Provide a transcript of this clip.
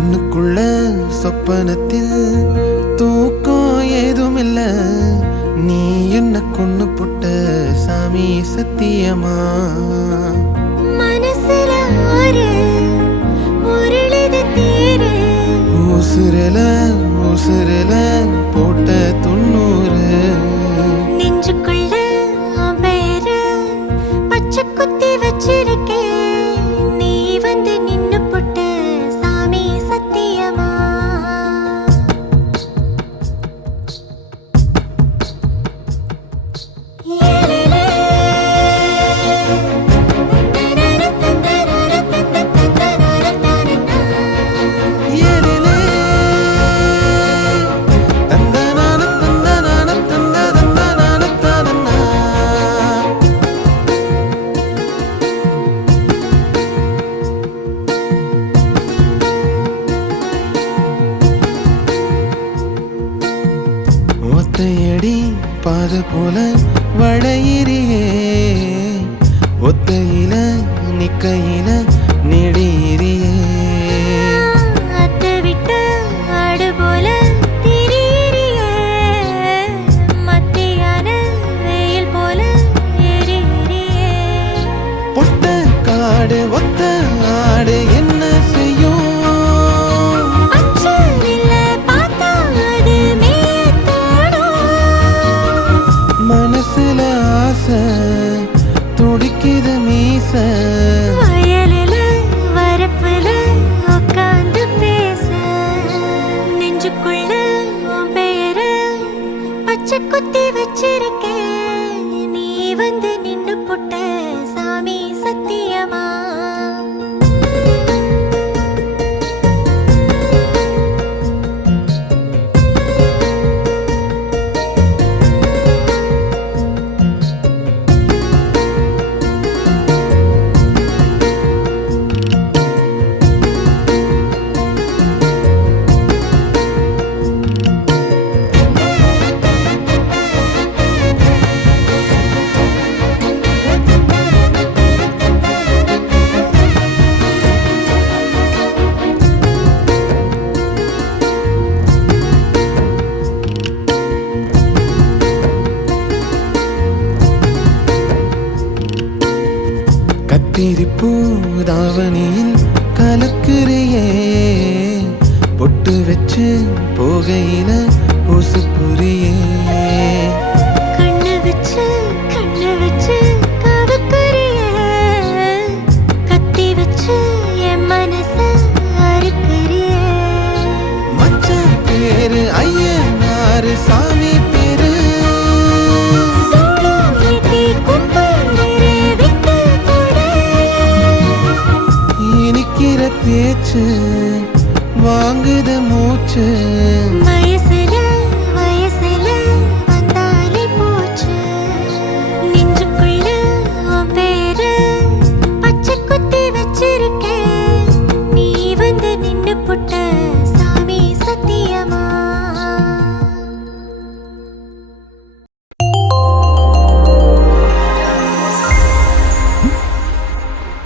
கண்ணுக்குள்ள சொப்பனத்தில் தூக்கம் ஏதுமில்ல. நீ என்ன கொண்டு புட்ட சாமி சத்தியமா? மனசுல ஆறு உருளுது தேரு, உசுரல உசுரல போட்ட 90. நெஞ்சுக்குள்ள பேரு பச்சை குத்தி வச்சிருக்கேன். நீ வந்து நின்னு புட்ட சாமி சத்தியமா? ஒத்தையடி பாத போல வளையிறியே, ஒத்தையில நிக்கையில நெடியிறியே. அத்தை விட்டு ஆடு போல திரியிறியே, மத்தியான வெயில் போல எரியிறியே. பொட்ட காடு ஒத்த ஆடு என்ன செய்யும்? அச்சமில்ல பார்த்தா அது மேயத் தோணும். மனசுல ஆசை துடிக்குது மீச. வயலில வரப்புல உட்கார்ந்து பேச, நெஞ்சுக்குள்ள உன் பெயர பச்சை குத்தி வச்சிருக்கேன். நீ வந்து நின்னு புட்ட சாமி சத்தியமா? கத்திரிப்பூ தாவணியில் கலக்குறியே, பொட்டு வச்சு போகையில ஊசு புரியே. கண்ணு வச்சு கவக்குறியே, கத்தி வச்சு என் மனச அறுக்குறியே. மச்சான் பேரு ஐயனாரு சாமி பேரு, சூடம் ஏத்தி கும்பிடுறே விட்டு கொடு. இனிக்கிற பேச்சு வாங்குத மூச்சு. வயசுல